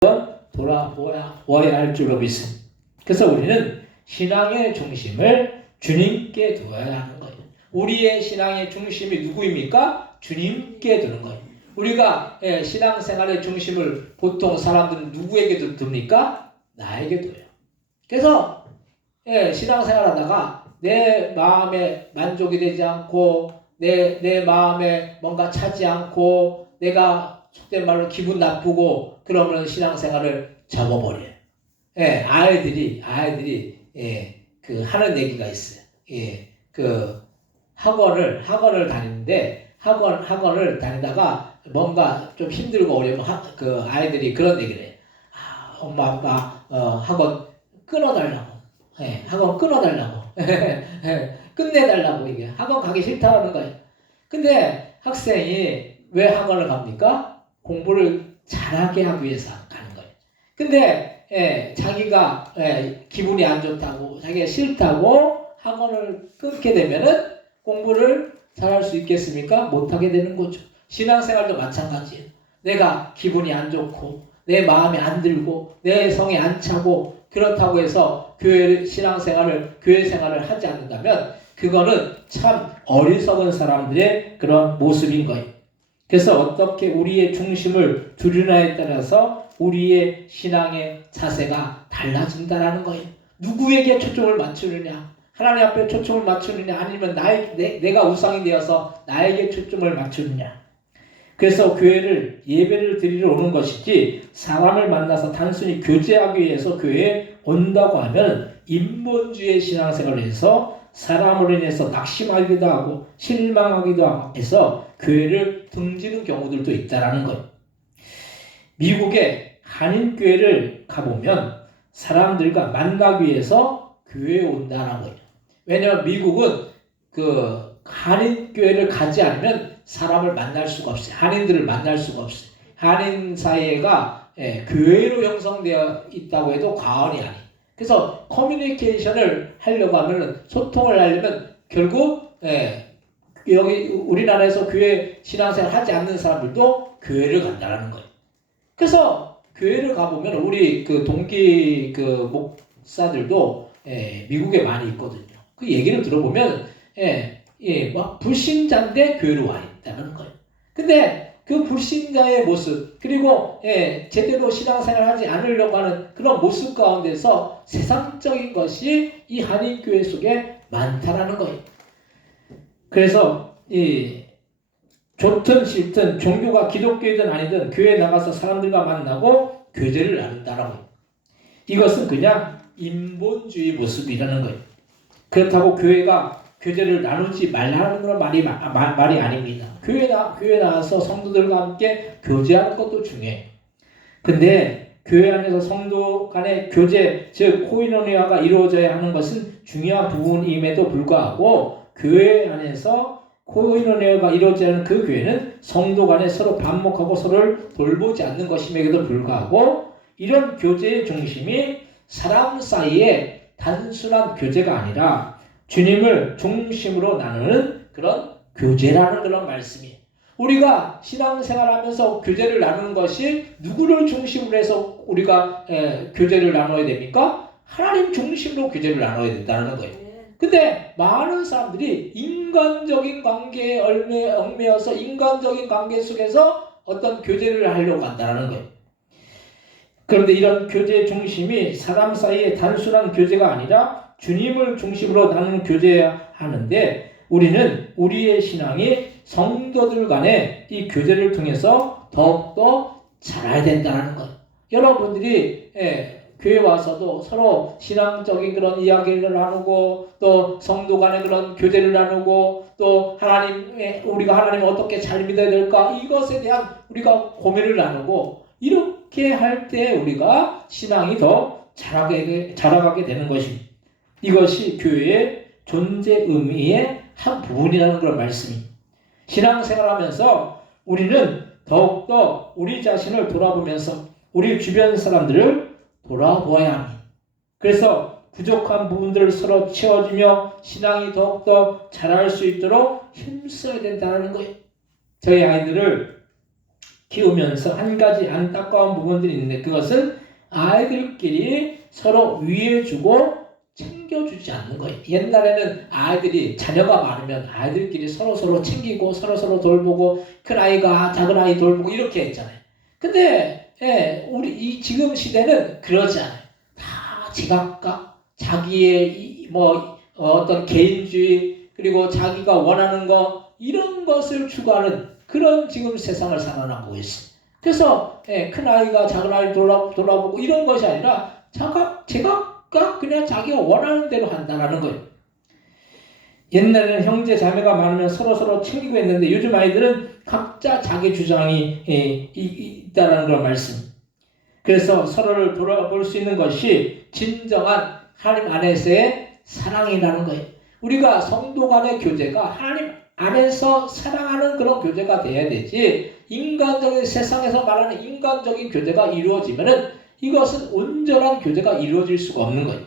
돌아보아야 할 줄로 믿습니다. 그래서 우리는 신앙의 중심을 주님께 두어야 하는 거예요. 우리의 신앙의 중심이 누구입니까? 주님께 두는 거예요. 우리가 신앙생활의 중심을 보통 사람들은 누구에게 둡니까? 나에게 둬요. 그래서 신앙생활 하다가 내 마음에 만족이 되지 않고 내 마음에 뭔가 차지 않고 내가 속된 말로 기분 나쁘고 그러면 신앙생활을 접어버려요. 아이들이 그 하는 얘기가 있어요. 그 학원을 다니는데 학원을 다니다가 뭔가 좀 힘들고 어려우면 그 아이들이 그런 얘기를 해요. 엄마 아빠 학원 끊어달라고. 학원 끊어달라고. 끝내달라고 이게 학원 가기 싫다는 거예요. 근데 학생이 왜 학원을 갑니까? 공부를 잘하게 하기 위해서 가는 거예요. 근데 자기가 기분이 안 좋다고 자기가 싫다고 학원을 끊게 되면은 공부를 잘할 수 있겠습니까? 못하게 되는 거죠. 신앙생활도 마찬가지예요. 내가 기분이 안 좋고 내 마음에 안 들고 내 성에 안 차고 그렇다고 해서 교회 생활을 하지 않는다면 그거는 참 어리석은 사람들의 그런 모습인 거예요. 그래서 어떻게 우리의 중심을 두느냐에 따라서 우리의 신앙의 자세가 달라진다라는 거예요. 누구에게 초점을 맞추느냐? 하나님 앞에 초점을 맞추느냐? 아니면 내가 우상이 되어서 나에게 초점을 맞추느냐? 그래서 교회를 예배를 드리러 오는 것이지 사람을 만나서 단순히 교제하기 위해서 교회에 온다고 하면 인본주의 신앙생활을 해서 사람으로 인해서 낙심하기도 하고 실망하기도 해서 교회를 등지는 경우들도 있다라는 거예요. 미국의 한인교회를 가보면 사람들과 만나기 위해서 교회에 온다라고 해요. 왜냐하면 미국은 그 한인교회를 가지 않으면 사람을 만날 수가 없어요. 한인들을 만날 수가 없어요. 한인 사회가 교회로 형성되어 있다고 해도 과언이 아니에요. 그래서 커뮤니케이션을 하려고 하면 소통을 하려면 결국 여기 우리나라에서 교회 신앙생활 하지 않는 사람들도 교회를 간다라는 거예요. 그래서 교회를 가보면 우리 그 동기 그 목사들도 미국에 많이 있거든요. 그 얘기를 들어보면 막 불신자인데 교회로 와 있다는 거예요. 근데 그 불신자의 모습 그리고 제대로 신앙생활을 하지 않으려고 하는 그런 모습 가운데서 세상적인 것이 이 한인교회 속에 많다라는 거예요. 그래서 좋든 싫든 종교가 기독교이든 아니든 교회에 나가서 사람들과 만나고 교제를 나눈다라고 해요. 이것은 그냥 인본주의 모습이라는 거예요. 그렇다고 교회가 교제를 나누지 말라는 건 말이 아닙니다. 교회 나와서 성도들과 함께 교제하는 것도 중요해요. 근데 교회 안에서 성도 간의 교제, 즉 코이노니아가 이루어져야 하는 것은 중요한 부분임에도 불구하고 교회 안에서 코이노니아가 이루어져야 하는 그 교회는 성도 간에 서로 반목하고 서로를 돌보지 않는 것임에도 불구하고 이런 교제의 중심이 사람 사이에 단순한 교제가 아니라 주님을 중심으로 나누는 그런 교제라는 그런 말씀이에요. 우리가 신앙생활하면서 교제를 나누는 것이 누구를 중심으로 해서 우리가 교제를 나눠야 됩니까? 하나님 중심으로 교제를 나눠야 된다는 거예요. 근데 많은 사람들이 인간적인 관계에 얽매여서 인간적인 관계 속에서 어떤 교제를 하려고 한다는 거예요. 그런데 이런 교제의 중심이 사람 사이의 단순한 교제가 아니라 주님을 중심으로 나누는 교제해야 하는데 우리는 우리의 신앙이 성도들 간의 이 교제를 통해서 더욱더 자라야 된다는 거예요. 여러분들이 교회 와서도 서로 신앙적인 그런 이야기를 나누고 또 성도 간의 그런 교제를 나누고 또 우리가 하나님을 어떻게 잘 믿어야 될까 이것에 대한 우리가 고민을 나누고 이렇게 할 때 우리가 신앙이 더 자라가게 되는 것입니다. 이것이 교회의 존재 의미의 한 부분이라는 그런 말씀입니다. 신앙생활하면서 우리는 더욱더 우리 자신을 돌아보면서 우리 주변 사람들을 돌아보아야 합니다. 그래서 부족한 부분들을 서로 채워주며 신앙이 더욱더 자랄 수 있도록 힘써야 된다는 거예요. 저희 아이들을 키우면서 한 가지 안타까운 부분들이 있는데 그것은 아이들끼리 서로 위해주고 챙겨주지 않는 거예요. 옛날에는 아이들이 자녀가 많으면 아이들끼리 서로 챙기고 서로 돌보고 큰 아이가 작은 아이 돌보고 이렇게 했잖아요. 근데 우리 이 지금 시대는 그러지 않아요. 다 제각각 자기의 어떤 개인주의 그리고 자기가 원하는 거 이런 것을 추구하는 그런 지금 세상을 살아나고 있어요. 그래서 큰 아이가 작은 아이를 돌아보고 이런 것이 아니라 제각각 그냥 자기가 원하는 대로 한다는 거예요. 옛날에는 형제 자매가 많으면 서로 챙기고 했는데 요즘 아이들은 각자 자기 주장이 있다는 그런 말씀. 그래서 서로를 돌아볼 수 있는 것이 진정한 하나님 안에서의 사랑이라는 거예요. 우리가 성도 간의 교제가 하나님 안에서 사랑하는 그런 교제가 돼야 되지 인간적인 세상에서 말하는 인간적인 교제가 이루어지면은 이것은 온전한 교제가 이루어질 수가 없는 거예요.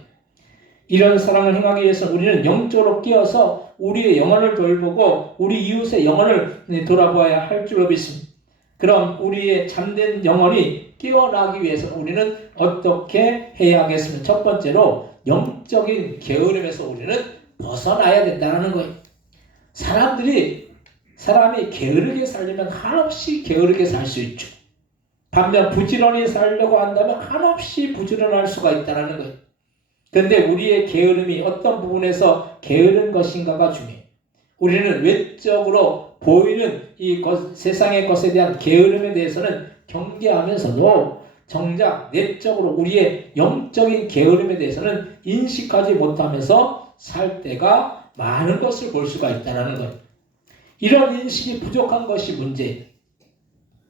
이런 사랑을 행하기 위해서 우리는 영적으로 끼어서 우리의 영혼을 돌보고 우리 이웃의 영혼을 돌아보아야 할 줄로 믿습니다. 그럼 우리의 잠든 영혼이 깨어나기 위해서 우리는 어떻게 해야 하겠습니까? 첫 번째로 영적인 게으름에서 우리는 벗어나야 된다는 거예요. 사람이 게으르게 살려면 한없이 게으르게 살 수 있죠. 반면 부지런히 살려고 한다면 한없이 부지런할 수가 있다는 거예요. 그런데 우리의 게으름이 어떤 부분에서 게으른 것인가가 중요해요. 우리는 외적으로 보이는 이 세상의 것에 대한 게으름에 대해서는 경계하면서도 정작 내적으로 우리의 영적인 게으름에 대해서는 인식하지 못하면서 살 때가 많은 것을 볼 수가 있다는 거예요. 이런 인식이 부족한 것이 문제예요.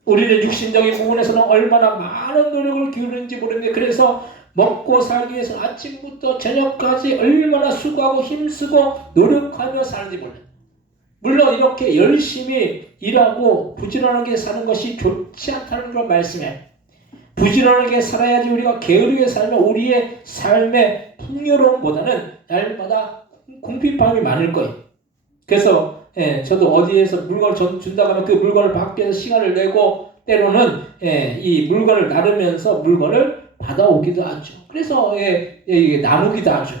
우리는 육신적인 부분에서는 얼마나 많은 노력을 기울이는지 모르는데 그래서 먹고 살기 위해서 아침부터 저녁까지 얼마나 수고하고 힘쓰고 노력하며 사는지 몰라요. 물론 이렇게 열심히 일하고 부지런하게 사는 것이 좋지 않다는 걸 말씀해요. 부지런하게 살아야지 우리가 게으르게 살면 우리의 삶의 풍요로움보다는 날마다 궁핍함이 많을 거예요. 그래서 저도 어디에서 물건을 준다고 하면 그 물건을 받기 위해서 시간을 내고 때로는 이 물건을 나르면서 물건을 받아오기도 하죠. 그래서 나누기도 하죠.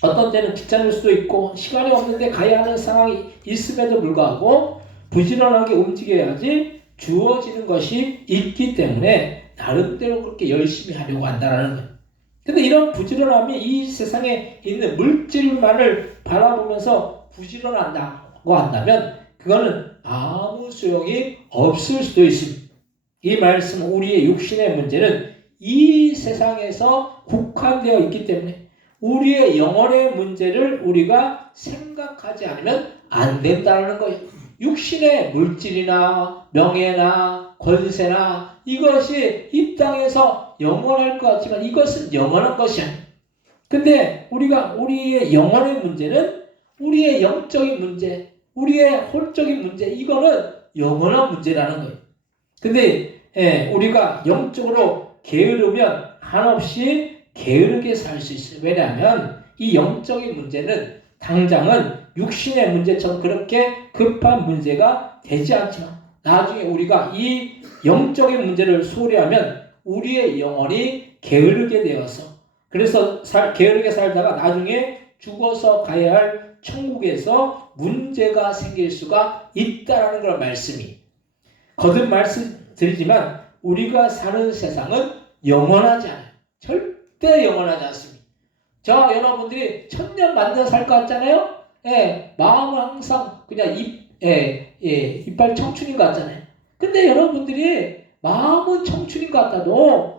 어떤 때는 귀찮을 수도 있고 시간이 없는데 가야 하는 상황이 있음에도 불구하고 부지런하게 움직여야지 주어지는 것이 있기 때문에 나름대로 그렇게 열심히 하려고 한다는 거예요. 근데 이런 부지런함이 이 세상에 있는 물질만을 바라보면서 부지런한다고 한다면 그거는 아무 소용이 없을 수도 있습니다. 이 말씀 우리의 육신의 문제는 이 세상에서 국한되어 있기 때문에 우리의 영혼의 문제를 우리가 생각하지 않으면 안 된다는 거예요. 육신의 물질이나 명예나 권세나 이것이 이 땅에서 영원할 것 같지만 이것은 영원한 것이 아니에요. 근데 우리의 영혼의 문제는 우리의 영적인 문제, 우리의 홀적인 문제 이거는 영원한 문제라는 거예요. 근데 우리가 영적으로 게으르면 한없이 게으르게 살 수 있어요. 왜냐하면 이 영적인 문제는 당장은 육신의 문제처럼 그렇게 급한 문제가 되지 않지만 나중에 우리가 이 영적인 문제를 소홀히하면 우리의 영혼이 게으르게 되어서 그래서 게으르게 살다가 나중에 죽어서 가야 할 천국에서 문제가 생길 수가 있다라는 걸 말씀이 거듭 말씀드리지만 우리가 사는 세상은 영원하지 않아요. 절대 영원하지 않습니다. 저 여러분들이 천년 만년 살 것 같잖아요. 마음은 항상 그냥 이빨 청춘인 것 같잖아요. 근데 여러분들이 마음은 청춘인 것 같아도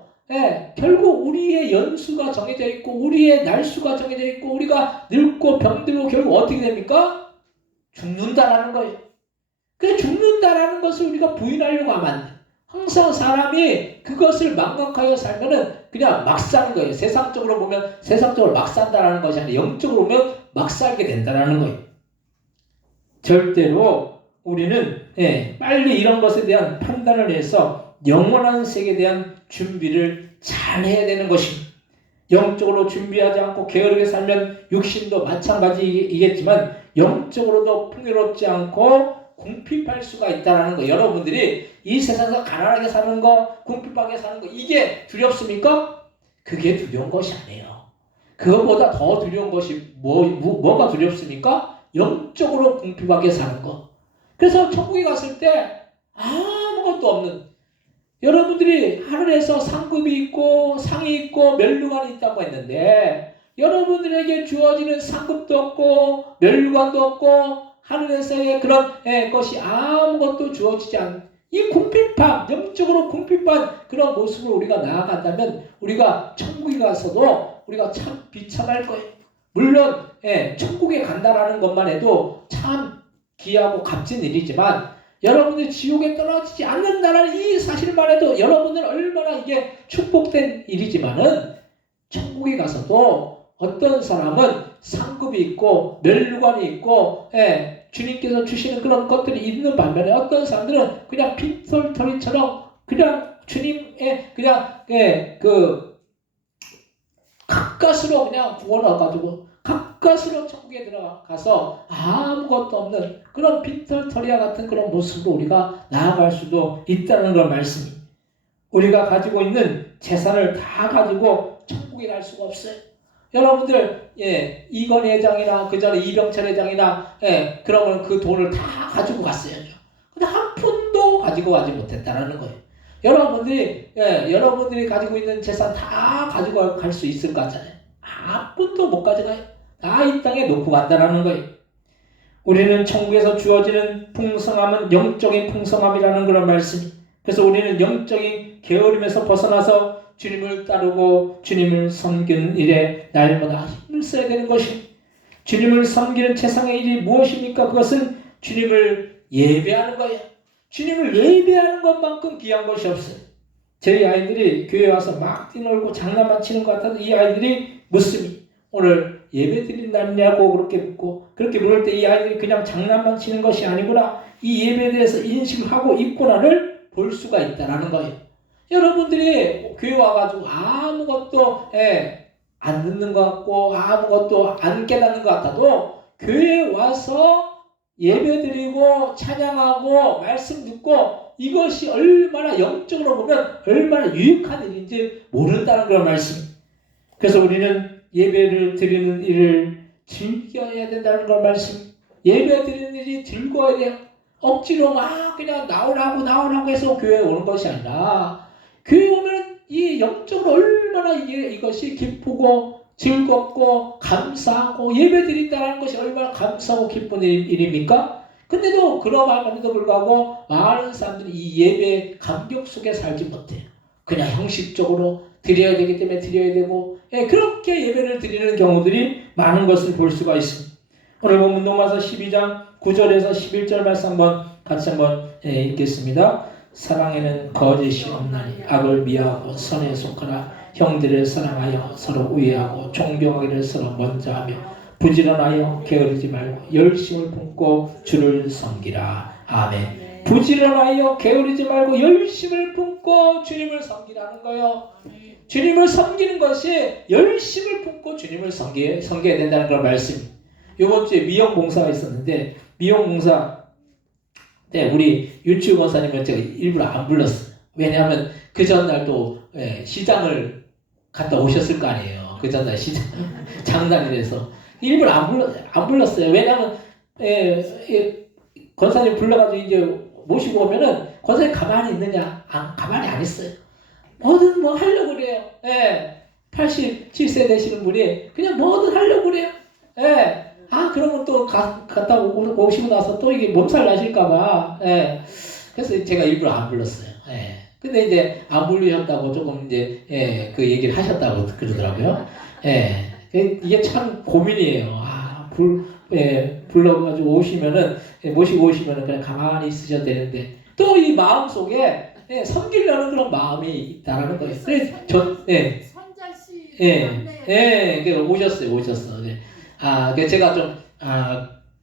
결국 우리의 연수가 정해져 있고 우리의 날수가 정해져 있고 우리가 늙고 병들고 결국 어떻게 됩니까? 죽는다라는 거예요. 그 죽는다라는 것을 우리가 부인하려고 하면 안 돼. 항상 사람이 그것을 망각하여 살면은 그냥 막 사는 거예요. 세상적으로 보면 세상적으로 막 산다라는 것이 아니라 영적으로 보면 막 살게 된다라는 거예요. 절대로 우리는 빨리 이런 것에 대한 판단을 해서 영원한 세계에 대한 준비를 잘 해야 되는 것입니다. 영적으로 준비하지 않고 게으르게 살면 육신도 마찬가지이겠지만 영적으로도 풍요롭지 않고 궁핍할 수가 있다는 거. 여러분들이 이 세상에서 가난하게 사는 거, 궁핍하게 사는 거, 이게 두렵습니까? 그게 두려운 것이 아니에요. 그것보다 더 두려운 것이 뭐가 두렵습니까? 영적으로 궁핍하게 사는 거. 그래서 천국에 갔을 때 아무것도 없는, 여러분들이 하늘에서 상급이 있고 상이 있고 면류관이 있다고 했는데, 여러분들에게 주어지는 상급도 없고 면류관도 없고 하늘에서의 그런 것이 아무것도 주어지지 않는 이 궁핍함, 영적으로 궁핍한 그런 모습으로 우리가 나아간다면 우리가 천국에 가서도 우리가 참 비참할 거예요. 물론 천국에 간다라는 것만 해도 참 귀하고 값진 일이지만, 여러분들이 지옥에 떨어지지 않는다는 이 사실만 해도 여러분들은 얼마나 이게 축복된 일이지만은, 천국에 가서도 어떤 사람은 상급이 있고 면류관이 있고 주님께서 주시는 그런 것들이 있는 반면에, 어떤 사람들은 그냥 빈털터리처럼 그냥 주님의 그냥 그 가까스로 그냥 구원해가지고 가까스로 천국에 들어가서 아무것도 없는 그런 빈털터리와 같은 그런 모습으로 우리가 나아갈 수도 있다는 걸 말씀이. 우리가 가지고 있는 재산을 다 가지고 천국에 갈 수가 없어요. 여러분들 이건희 회장이나 그 전에 이병철 회장이나 그러면 그 돈을 다 가지고 갔어야죠. 근데 한 푼도 가지고 가지 못했다라는 거예요. 여러분들이 가지고 있는 재산 다 가지고 갈 수 있을 것 같잖아요. 한 푼도 못 가져가요. 다 이 땅에 놓고 간다라는 거예요. 우리는 천국에서 주어지는 풍성함은 영적인 풍성함이라는 그런 말씀이. 그래서 우리는 영적인 게으름에서 벗어나서 주님을 따르고 주님을 섬기는 일에 날마다 힘을 써야 되는 것이, 주님을 섬기는 최상의 일이 무엇입니까? 그것은 주님을 예배하는 거예요. 주님을 예배하는 것만큼 귀한 것이 없어요. 저희 아이들이 교회 와서 막 뛰놀고 장난만 치는 것 같아도 이 아이들이 묻습니다. 오늘 예배 드린 날이냐고 그렇게 묻고, 그렇게 물을 때 이 아이들이 그냥 장난만 치는 것이 아니구나, 이 예배에 대해서 인식을 하고 있구나를 볼 수가 있다는 거예요. 여러분들이 교회 와가지고 아무것도 안 듣는 것 같고 아무것도 안 깨닫는 것 같아도, 교회에 와서 예배드리고 찬양하고 말씀 듣고 이것이 얼마나 영적으로 보면 얼마나 유익한 일인지 모른다는 그런 말씀. 그래서 우리는 예배를 드리는 일을 즐겨야 된다는 그런 말씀. 예배 드리는 일이 즐거워야 돼요. 억지로 막 그냥 나오라고 해서 교회에 오는 것이 아니라, 교회 오면 이 영적으로 얼마나 이것이 기쁘고 즐겁고 감사하고, 예배 드린다는 것이 얼마나 감사하고 기쁜 일입니까? 근데도 그러함에도 불구하고 많은 사람들이 이 예배의 감격 속에 살지 못해요. 그냥 형식적으로 드려야 되기 때문에 드려야 되고, 그렇게 예배를 드리는 경우들이 많은 것을 볼 수가 있습니다. 오늘 본문 로마서 12장 9절에서 11절 말씀 같이 한번 읽겠습니다. 사랑에는 거짓이 없나니 악을 미워하고 선에 속하라. 형들을 사랑하여 서로 우애하고 존경하기를 서로 먼저 하며 부지런하여 게으르지 말고 열심을 품고 주를 섬기라. 아멘. 부지런하여 게으르지 말고 열심을 품고 주님을 섬기라는 거예요. 주님을 섬기는 것이 열심을 품고 주님을 섬겨야 된다는 그런 말씀. 이번 주에 미용봉사가 있었는데, 미용봉사 때 우리 유치우 권사님을 제가 일부러 안 불렀어요. 왜냐하면 그 전날도 시장을 갔다 오셨을 거 아니에요. 그 전날 시장 장날이라서 일부러 안 불렀어요. 왜냐하면 권사님 불러가지고 이제 모시고 오면은 권사님 가만히 있느냐? 가만히 안 있어요. 뭐든 뭐 하려고 그래요. 87세 되시는 분이 그냥 뭐든 하려고 그래요. 그러면 또 갔다 오시고 나서 또 이게 몸살 나실까봐. 그래서 제가 일부러 안 불렀어요. 근데 이제 안 부르셨다고 조금 이제 그 얘기를 하셨다고 그러더라고요. 이게 참 고민이에요. 불러가지고 오시면은, 모시고 오시면은 그냥 가만히 있으셔야 되는데, 또 이 마음 속에 섬기려는 그런 마음이 있다라는 거예요. 그래서 선자씨 그래서 오셨어. 그래서 제가 좀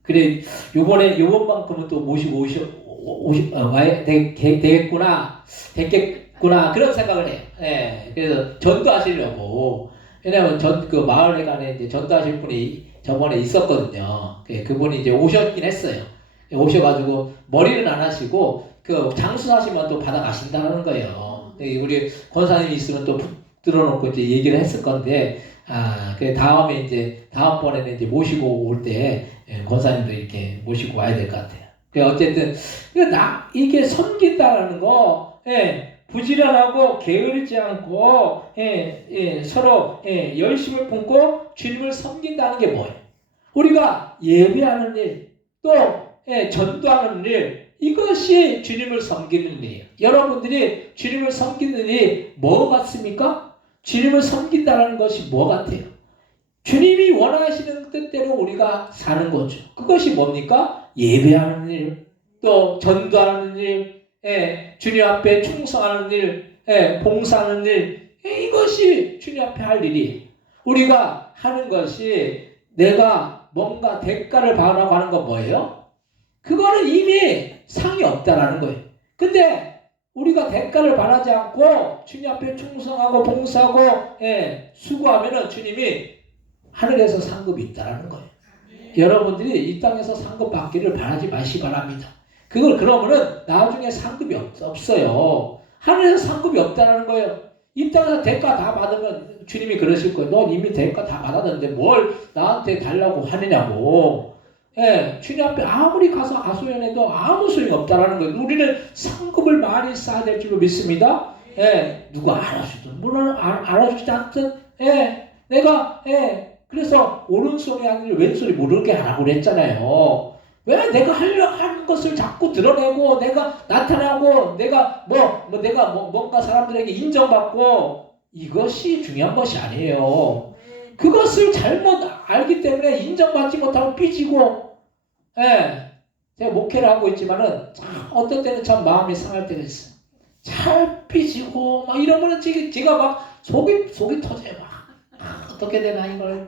그래 요번만큼은 또 모시고 와야 되겠구나 그런 생각을 해요. 그래서 전도하시려고. 왜냐면 그 마을회관에 이제 전도하실 분이 저번에 있었거든요. 그분이 이제 오셨긴 했어요. 오셔가지고 머리는 안 하시고 그 장수하시면 또 받아가신다는 거예요. 우리 권사님이 있으면 또 붙들어놓고 이제 얘기를 했을 건데 그 다음에 이제 다음번에는 이제 모시고 올 때 권사님도 이렇게 모시고 와야 될 것 같아요. 그 어쨌든 이게 섬긴다라는 거, 부지런하고 게으르지 않고 서로 열심을 품고 주님을 섬긴다는 게 뭐예요? 우리가 예배하는 일, 또 전도하는 일, 이것이 주님을 섬기는 일이에요. 여러분들이 주님을 섬기는 일이 뭐 같습니까? 주님을 섬긴다는 것이 뭐 같아요? 주님이 원하시는 뜻대로 우리가 사는 거죠. 그것이 뭡니까? 예배하는 일, 또 전도하는 일, 주님 앞에 충성하는 일, 봉사하는 일, 이것이 주님 앞에 할 일이에요. 우리가 하는 것이 내가 뭔가 대가를 받으라고 하는 건 뭐예요? 그거는 이미 상이 없다라는 거예요. 근데 우리가 대가를 바라지 않고 주님 앞에 충성하고 봉사하고 수고하면은 주님이 하늘에서 상급이 있다라는 거예요. 여러분들이 이 땅에서 상급 받기를 바라지 마시기 바랍니다. 그러면은 나중에 상급이 없어요. 하늘에서 상급이 없다라는 거예요. 이 땅에서 대가 다 받으면 주님이 그러실 거예요. 넌 이미 대가 다 받았는데 뭘 나한테 달라고 하느냐고. 주님 앞에 아무리 가서 하소연해도 아무 소용이 없다라는 거예요. 우리는 상급을 많이 쌓아야 될 줄로 믿습니다. 누가 알아주든 물론 알아주지 않든 내가 그래서 옳은소리 하는 일 왼소리 모르게 하라고 그랬잖아요. 왜 내가 하는 것을 자꾸 드러내고 내가 나타나고 내가 내가 뭔가 사람들에게 인정받고 이것이 중요한 것이 아니에요. 그것을 잘못 알기 때문에 인정받지 못하고 삐지고 제가 목회를 하고 있지만은 어떤 때는 참 마음이 상할 때가 있어요. 잘 삐지고 막 이러면은 제가 막 속이 터져요. 어떻게 되나 이걸.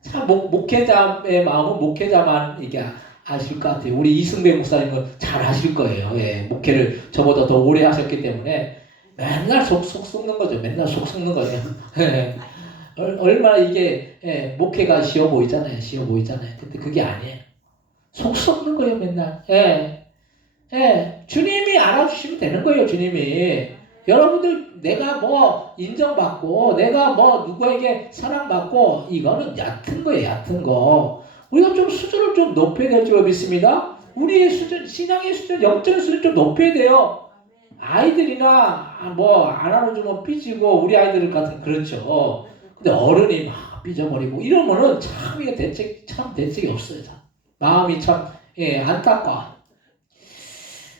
참 목회자의 마음은 목회자만 이게 아실 것 같아요. 우리 이승배 목사님은 잘 아실 거예요. 목회를 저보다 더 오래 하셨기 때문에 맨날 속 썩는 거죠. 맨날 속 썩는 거예요. 얼마나 이게 목회가 쉬워 보이잖아요. 쉬워 보이잖아요. 근데 그게 아니에요. 속 썩는 거예요. 맨날. 주님이 알아주시면 되는 거예요. 주님이. 여러분들 내가 뭐 인정받고 내가 뭐 누구에게 사랑받고 이거는 얕은 거예요. 얕은 거. 우리가 좀 수준을 좀 높여야 될 줄 믿습니다. 우리의 수준, 신앙의 수준, 영적인 수준 좀 높여야 돼요. 아이들이나 뭐 안 알아주면 삐지고 우리 아이들 같은 그렇죠. 근데 어른이 막 삐져버리고 이러면은 참 이게 대책이 없어요. 마음이 참 안타까워.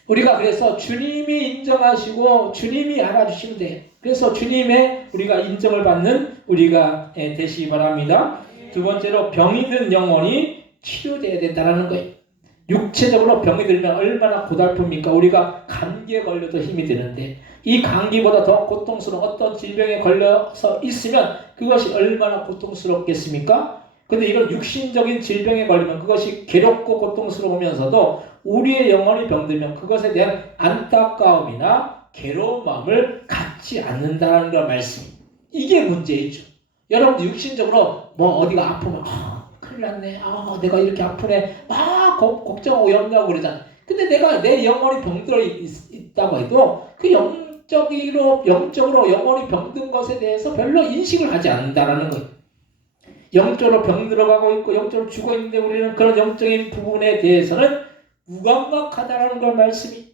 우리가 그래서 주님이 인정하시고 주님이 알아주시면 돼요. 그래서 주님의 우리가 인정을 받는 우리가 되시기 바랍니다. 두 번째로 병이 든 영혼이 치료되어야 된다는 거예요. 육체적으로 병이 들면 얼마나 고달픕니까? 우리가 감기에 걸려도 힘이 드는데 이 감기보다 더 고통스러운 어떤 질병에 걸려서 있으면 그것이 얼마나 고통스럽겠습니까? 근데 이런 육신적인 질병에 걸리면 그것이 괴롭고 고통스러우면서도 우리의 영혼이 병들면 그것에 대한 안타까움이나 괴로운 마음을 갖지 않는다는 걸 말씀입니다. 이게 문제이죠. 여러분들 육신적으로 뭐 어디가 아프면 큰일 났네. 내가 이렇게 아프네. 막 걱정하고 염려하고 그러잖아. 근데 내가 내 영혼이 병들어 있다고 해도 그 영적으로 영혼이 병든 것에 대해서 별로 인식을 하지 않는다는 거예요. 영적으로 병들어가고 있고 영적으로 죽어 있는데 우리는 그런 영적인 부분에 대해서는 무감각하다라는 걸 말씀이.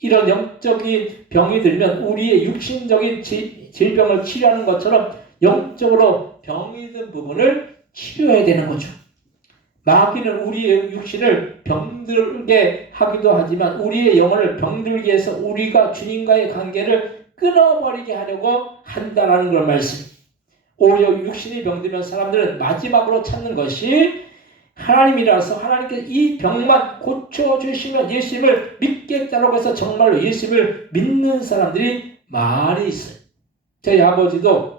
이런 영적인 병이 들면 우리의 육신적인 질병을 치료하는 것처럼 영적으로 병이 든 부분을 치료해야 되는 거죠. 마귀는 우리의 육신을 병들게 하기도 하지만 우리의 영혼을 병들게 해서 우리가 주님과의 관계를 끊어버리게 하려고 한다라는 걸 말씀입니다. 오히려 육신이 병들면 사람들은 마지막으로 찾는 것이 하나님이라서 하나님께서 이 병만 고쳐주시면 예수님을 믿겠다고 해서 정말로 예수님을 믿는 사람들이 많이 있어요. 저희 아버지도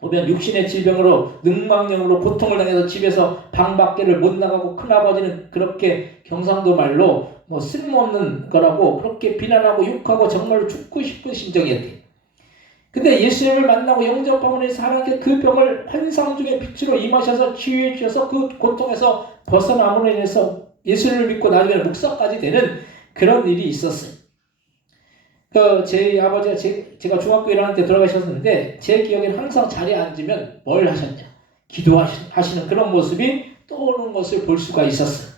보면 육신의 질병으로 능망령으로 고통을 당해서 집에서 방 밖에를 못 나가고 큰아버지는 그렇게 경상도 말로 뭐 쓸모없는 거라고 그렇게 비난하고 욕하고 정말로 죽고 싶은 심정이었대요. 근데 예수님을 만나고 영접방문해서 하나님께 그 병을 환상 중에 빛으로 임하셔서 치유해 주셔서 그 고통에서 벗어남으로 인해서 예수를 믿고 나중에 목사까지 되는 그런 일이 있었어요. 제 아버지가 제가 중학교 1학년 때 돌아가셨는데 제 기억에는 항상 자리에 앉으면 뭘 하셨냐? 기도하시는 그런 모습이 떠오르는 것을 볼 수가 있었어요.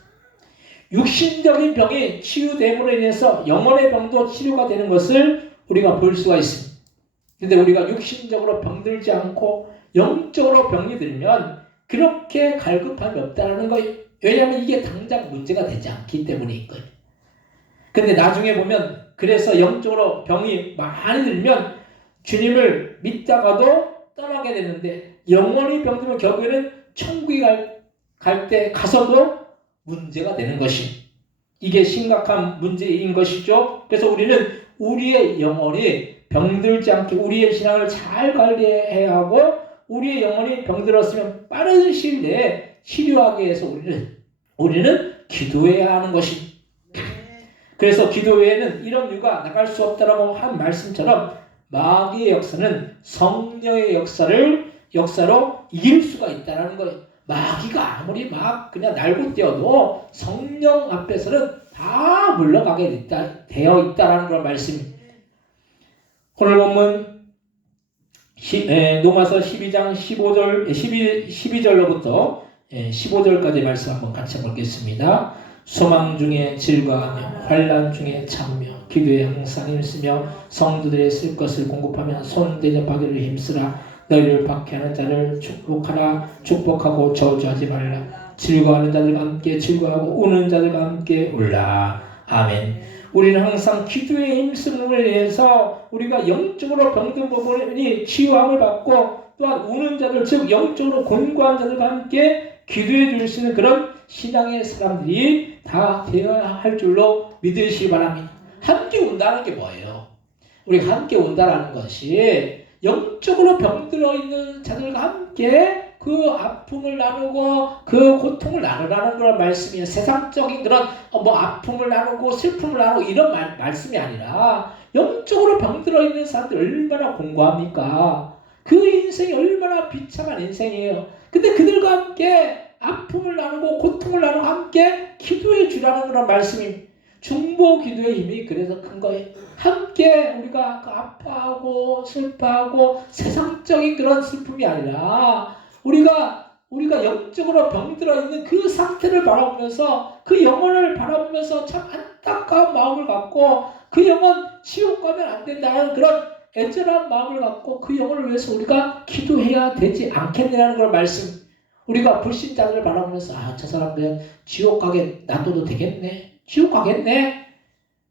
육신적인 병이 치유됨으로 인해서 영혼의 병도 치료가 되는 것을 우리가 볼 수가 있습니다. 근데 우리가 육신적으로 병들지 않고 영적으로 병이 들면 그렇게 갈급함이 없다는 거예요. 왜냐하면 이게 당장 문제가 되지 않기 때문인 거예요. 근데 나중에 보면 그래서 영적으로 병이 많이 들면 주님을 믿다가도 떠나게 되는데 영원히 병들면 결국에는 천국에 갈 때 가서도 문제가 되는 것이 이게 심각한 문제인 것이죠. 그래서 우리는 우리의 영혼이 병들지 않게 우리의 신앙을 잘 관리해야 하고 우리의 영혼이 병들었으면 빠른 시일 내에 치료하기 위해서 우리는 기도해야 하는 것입니다. 그래서 기도 외에는 이런 이유가 나갈 수 없다라고 한 말씀처럼 마귀의 역사는 성령의 역사로 이길 수가 있다는 거예요. 마귀가 아무리 막 그냥 날고 뛰어도 성령 앞에서는 다 물러가게 되어 있다라는 그런 말씀입니다. 오늘 본문 로마서 12장 12절로부터 15절까지 말씀 한번 같이 보겠습니다. 소망 중에 즐거워하며 환난 중에 참으며 기도에 항상 힘쓰며 성도들의 쓸 것을 공급하며 손 대접하기를 힘쓰라. 너희를 박해하는 자를 축복하고 저주하지 말라. 즐거워하는 자들과 함께 즐거워하고 우는 자들과 함께 울라. 아멘. 우리는 항상 기도에 힘쓰므로 인해서 우리가 영적으로 병든 부분이 치유함을 받고 또한 우는 자들 즉 영적으로 곤고한 자들과 함께 기도해 줄 수 있는 그런 신앙의 사람들이 다 되어야 할 줄로 믿으시기 바랍니다. 함께 운다는 게 뭐예요? 우리가 함께 운다라는 것이 영적으로 병들어 있는 자들과 함께 그 아픔을 나누고 그 고통을 나누라는 그런 말씀이에요. 세상적인 그런 아픔을 나누고 슬픔을 나누고 이런 말씀이 아니라 영적으로 병들어 있는 사람들 얼마나 공고합니까? 그 인생이 얼마나 비참한 인생이에요. 근데 그들과 함께 아픔을 나누고 고통을 나누고 함께 기도해 주라는 그런 말씀입니다. 중보 기도의 힘이 그래서 큰 거예요. 함께 우리가 아파하고 슬퍼하고 세상적인 그런 슬픔이 아니라 우리가 영적으로 병들어 있는 그 상태를 바라보면서 그 영혼을 바라보면서 참 안타까운 마음을 갖고 그 영혼 지옥 가면 안 된다는 그런 애절한 마음을 갖고 그 영혼을 위해서 우리가 기도해야 되지 않겠느냐는 그런 말씀. 우리가 불신자들을 바라보면서 저 사람들은 지옥 가게 놔둬도 되겠네. 지옥 가겠네.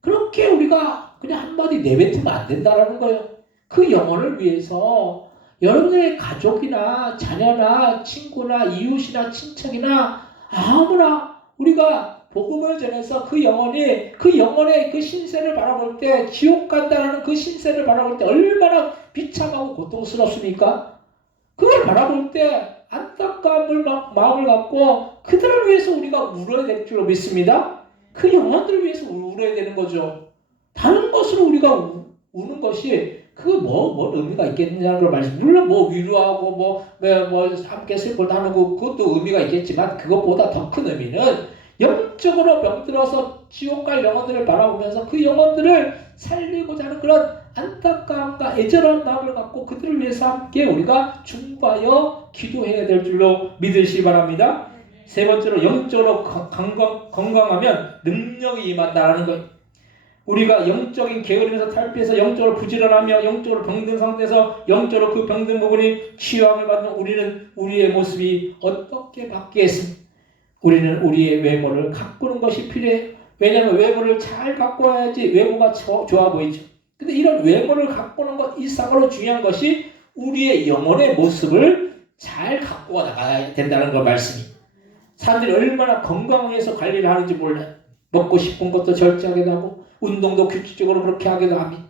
그렇게 우리가 그냥 한마디 내뱉으면 안 된다는 거예요. 그 영혼을 위해서 여러분의 가족이나 자녀나 친구나 이웃이나 친척이나 아무나 우리가 복음을 전해서 그 영혼의 그 신세를 바라볼 때 지옥 간다는 그 신세를 바라볼 때 얼마나 비참하고 고통스럽습니까? 그걸 바라볼 때 안타까움을 마음을 갖고 그들을 위해서 우리가 울어야 될 줄로 믿습니다. 그 영혼들을 위해서 울어야 되는 거죠. 다른 것으로 우리가 우는 것이 뭐 의미가 있겠느냐는 걸 말씀. 물론 위로하고 함께 슬퍼 나누고 그것도 의미가 있겠지만 그것보다 더 큰 의미는 영적으로 병들어서 지옥 갈 영혼들을 바라보면서 그 영혼들을 살리고자 하는 그런 안타까움과 애절한 마음을 갖고 그들을 위해서 함께 우리가 중보하여 기도해야 될 줄로 믿으시기 바랍니다. 세 번째로 영적으로 건강하면 능력이 임한다라는 것. 우리가 영적인 게으름에서 탈피해서 영적으로 부지런하며 영적으로 병든 상태에서 영적으로 그 병든 부분이 치유함을 받는 우리는 우리의 모습이 어떻게 바뀌겠습니까? 우리는 우리의 외모를 가꾸는 것이 필요해요. 왜냐하면 외모를 잘 가꿔야지 외모가 좋아 보이죠. 근데 이런 외모를 가꾸는 것 이상으로 중요한 것이 우리의 영혼의 모습을 잘 가꾸어 나가야 된다는 걸 말씀입니다. 사람들이 얼마나 건강을 위해서 관리를 하는지 몰라요. 먹고 싶은 것도 절제하기도 하고 운동도 규칙적으로 그렇게 하기도 합니다.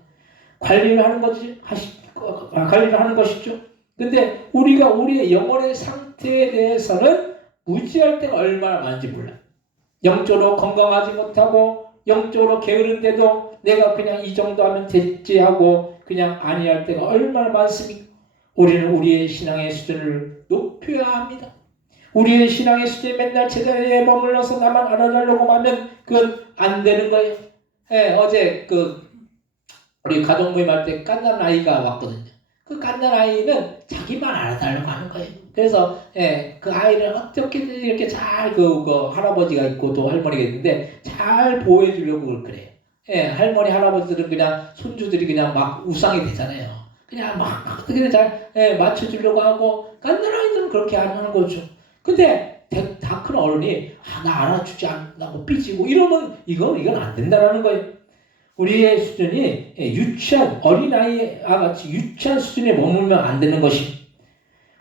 관리를 하는 것이죠. 근데 우리가 우리의 영혼의 상태에 대해서는 무지할 때가 얼마나 많은지 몰라요. 영적으로 건강하지 못하고 영적으로 게으른데도 내가 그냥 이 정도 하면 됐지 하고 그냥 아니할 때가 얼마나 많습니까? 우리는 우리의 신앙의 수준을 높여야 합니다. 우리의 신앙의 수준이 맨날 제자리에 머물러서 나만 알아달라고 하면 그건 안 되는 거예요. 예, 어제 우리 가족 모임 할 때 갓난 아이가 왔거든요. 그 갓난 아이는 자기만 알아달라고 하는 거예요. 그래서 그 아이를 어떻게든 이렇게 잘 할아버지가 있고 또 할머니가 있는데 잘 보호해 주려고 그래요. 할머니 할아버지들은 그냥 손주들이 그냥 막 우상이 되잖아요. 그냥 막 어떻게든 잘 맞춰주려고 하고 갓난 아이들은 그렇게 안 하는 거죠. 근데 다 큰 어른이 나 알아주지 않는다고 삐지고 이러면 이건 안 된다라는 거예요. 우리의 수준이 유치한 어린아이와 같이 유치한 수준에 머물면 안 되는 것이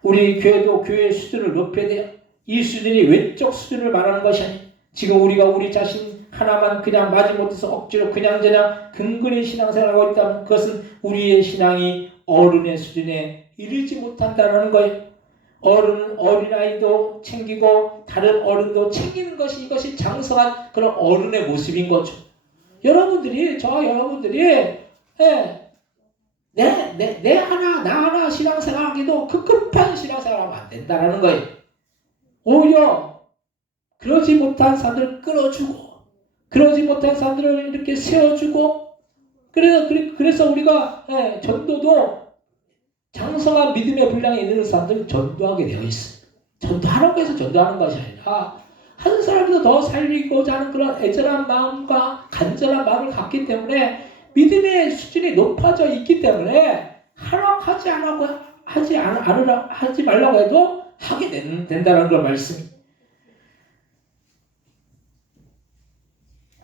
우리 교회도 교회의 수준을 높여야 돼요. 이 수준이 외적 수준을 말하는 것이 아니에요. 지금 우리가 우리 자신 하나만 그냥 마지못해서 억지로 그냥저냥 근근히 신앙생활하고 있다면 그것은 우리의 신앙이 어른의 수준에 이르지 못한다는 거예요. 어른은 어린아이도 챙기고 다른 어른도 챙기는 것이 이것이 장성한 그런 어른의 모습인 거죠. 여러분들이 나 하나 신앙생활하기도 급급한 신앙생활하면 안 된다라는 거예요. 오히려 그러지 못한 사람들을 끌어주고 그러지 못한 사람들을 이렇게 세워주고 그래서 우리가 전도도 장성한 믿음의 분량이 있는 사람들을 전도하게 되어 있어요. 전도하라고 해서 전도하는 것이 아니라 한 사람도 더 살리고자 하는 그런 애절한 마음과 간절한 마음을 갖기 때문에 믿음의 수준이 높아져 있기 때문에 하지 말라고 해도 하게 된다는 걸 말씀이.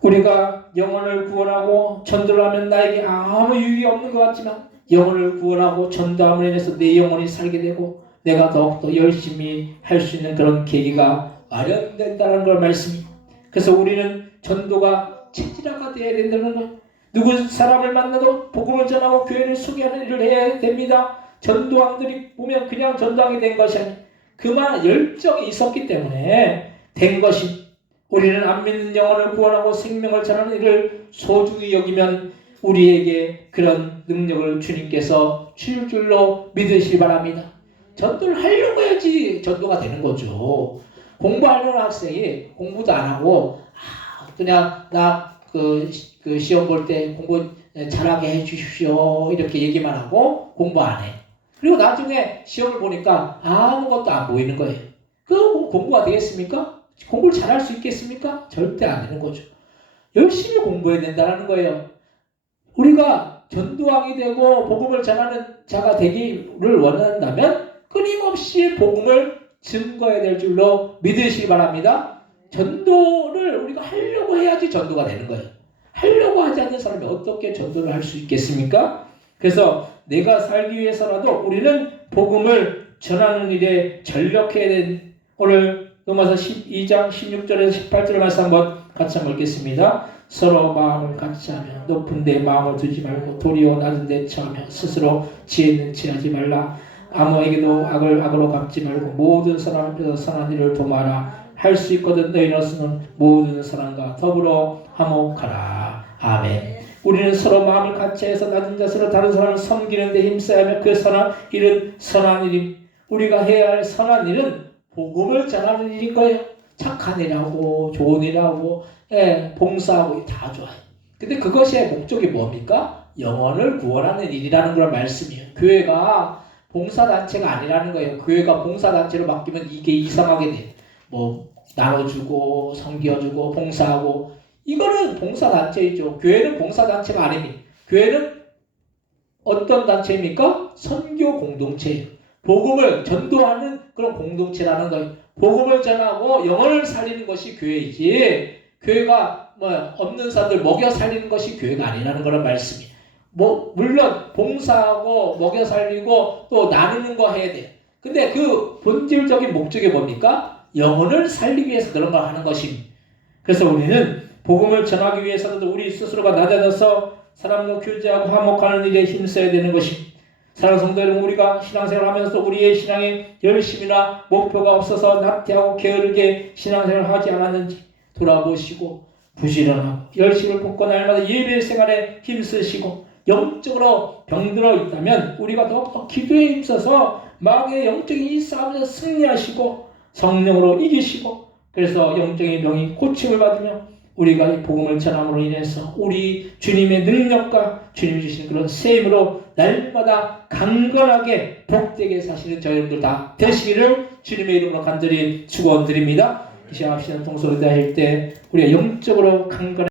우리가 영혼을 구원하고 전도를 하면 나에게 아무 유익이 없는 것 같지만 영혼을 구원하고 전도함으로 인해서 내 영혼이 살게 되고 내가 더욱더 열심히 할 수 있는 그런 계기가 마련된다는 걸 말씀이. 그래서 우리는 전도가 체질화가 되어야 된다는 것. 누구 사람을 만나도 복음을 전하고 교회를 소개하는 일을 해야 됩니다. 전도왕들이 보면 그냥 전도하게 된 것이 아니라 그만한 열정이 있었기 때문에 된 것이. 우리는 안 믿는 영혼을 구원하고 생명을 전하는 일을 소중히 여기면 우리에게 그런 능력을 주님께서 주실 줄로 믿으시기 바랍니다. 전도를 하려고 해야지 전도가 되는 거죠. 공부하려는 학생이 공부도 안 하고 그냥 그 시험 볼 때 공부 잘하게 해주십시오 이렇게 얘기만 하고 공부 안 해. 그리고 나중에 시험을 보니까 아무것도 안 보이는 거예요. 그 공부가 되겠습니까? 공부를 잘할 수 있겠습니까? 절대 안 되는 거죠. 열심히 공부해야 된다는 거예요. 우리가 전도왕이 되고 복음을 전하는 자가 되기를 원한다면 끊임없이 복음을 증거해야 될 줄로 믿으시기 바랍니다. 전도를 우리가 하려고 해야지 전도가 되는 거예요. 하려고 하지 않는 사람이 어떻게 전도를 할 수 있겠습니까? 그래서 내가 살기 위해서라도 우리는 복음을 전하는 일에 전력해야 되는 오늘 로마서 12장 16절에서 18절 말씀 한번 같이 한번 읽겠습니다. 서로 마음을 같이 하며 높은 데 마음을 두지 말고 도리어 낮은 데 처하며 스스로 지혜 있는 체 하지 말라. 아무에게도 악을 악으로 갚지 말고 모든 사람 앞에서 선한 일을 도모하라. 할 수 있거든 너희로서는 모든 사람과 더불어 화목하라. 아멘. 우리는 서로 마음을 같이 해서 낮은 자세로 다른 사람을 섬기는 데 힘써야 하며 그 선한 일은 선한 일임. 우리가 해야 할 선한 일은 복음을 전하는 일인 거예요. 착한 일하고 좋은 일하고 봉사하고 다 좋아요. 근데 그것의 목적이 뭡니까? 영혼을 구원하는 일이라는 그런 말씀이에요. 교회가 봉사단체가 아니라는 거예요. 교회가 봉사단체로 바뀌면 이게 이상하게 돼요. 뭐 나눠주고 섬겨주고 봉사하고 이거는 봉사단체이죠. 교회는 봉사단체가 아닙니다. 교회는 어떤 단체입니까? 선교 공동체예요. 복음을 전도하는 그런 공동체라는 거예요. 복음을 전하고 영혼을 살리는 것이 교회이지 교회가 없는 사람들 먹여 살리는 것이 교회가 아니라는 그런 말씀이에요. 물론 봉사하고 먹여 살리고 또 나누는 거 해야 돼요. 근데 그 본질적인 목적이 뭡니까? 영혼을 살리기 위해서 그런 걸 하는 것입니다. 그래서 우리는 복음을 전하기 위해서도 우리 스스로가 낮아져서 사람과 교제하고 화목하는 일에 힘써야 되는 것입니다. 사랑하는 성도 여러분, 우리가 신앙생활을 하면서 우리의 신앙에 열심이나 목표가 없어서 나태하고 게으르게 신앙생활을 하지 않았는지 돌아보시고 부지런하고 열심을 붓고 날마다 예배 생활에 힘쓰시고 영적으로 병들어 있다면 우리가 더욱더 기도에 힘써서 마음의 영적인 이 싸움에서 승리하시고 성령으로 이기시고 그래서 영적인 병이 고침을 받으며 우리가 이 복음을 전함으로 인해서 우리 주님의 능력과 주님이 주신 그런 세임으로 날마다 강건하게 복되게 사시는 저희 여러분들 다 되시기를 주님의 이름으로 간절히 축원드립니다. 이 시간 합시다. 동서로 대하실 때 우리가 영적으로 강건하게